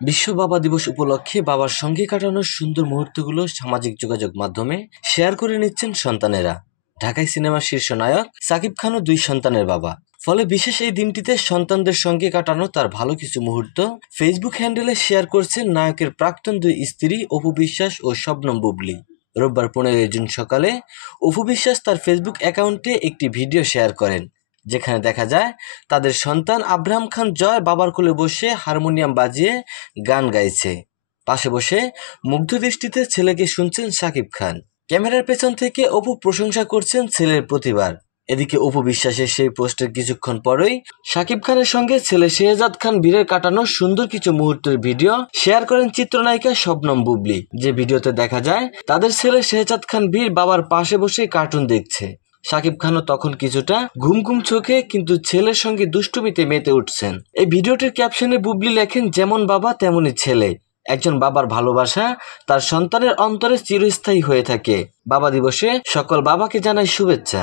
বিশ্ব বাবা দিবস উপলক্ষে বাবার সঙ্গে কাটানোর সুন্দর মুহূর্তগুলো সামাজিক যোগাযোগ মাধ্যমে শেয়ার করে নিচ্ছেন সন্তানেরা। ঢাকাই সিনেমার শীর্ষ নায়ক সাকিব খানও 2 সন্তানের বাবা। ফলে বিশেষ এই দিনটিতে সন্তানদের সঙ্গে কাটানো তার ভালো কিছু মুহূর্ত ফেসবুক হ্যান্ডেলে শেয়ার করছেন নায়কের প্রাক্তন 2 স্ত্রী অপু বিশ্বাস ও শবনম বুবলী। রোববার 15 জুন সকালে অপু বিশ্বাস তার ফেসবুক অ্যাকাউন্টে একটি ভিডিও শেয়ার করেন, যেখানে দেখা যায় তাদের সন্তান আব্রাহাম খান জয় বাবার কোলে বসে হারমোনিয়াম বাজিয়ে গান গাইছে। পাশে বসে মুগ্ধ দৃষ্টিতে ছেলেকে শুনছেন সাকিব খান। ক্যামেরার পেছন থেকে অপু প্রশংসা করছেন ছেলের প্রতিভার। এদিকে অপু বিশ্বাসের সেই পোস্টের কিছুক্ষণ পরেই সাকিব খানের সঙ্গে ছেলে শেহজাদ খান বীরের কাটানো সুন্দর কিছু মুহূর্তের ভিডিও শেয়ার করেন চিত্রনায়িকা শবনম বুবলী। যে ভিডিওতে দেখা যায় তাদের ছেলে শেহজাদ খান বীর বাবার পাশে বসে কার্টুন দেখছে। সাকিব খানও তখন কিছুটা ঘুম ঘুম চোখে কিন্তু ছেলের সঙ্গে দুষ্টুমিতে মেতে উঠছেন। এই ভিডিওটির ক্যাপশনে বুবলী লেখেন, যেমন বাবা তেমনই ছেলে, একজন বাবার ভালোবাসা তার সন্তানের অন্তরে চিরস্থায়ী হয়ে থাকে। বাবা দিবসে সকল বাবাকে জানাই শুভেচ্ছা।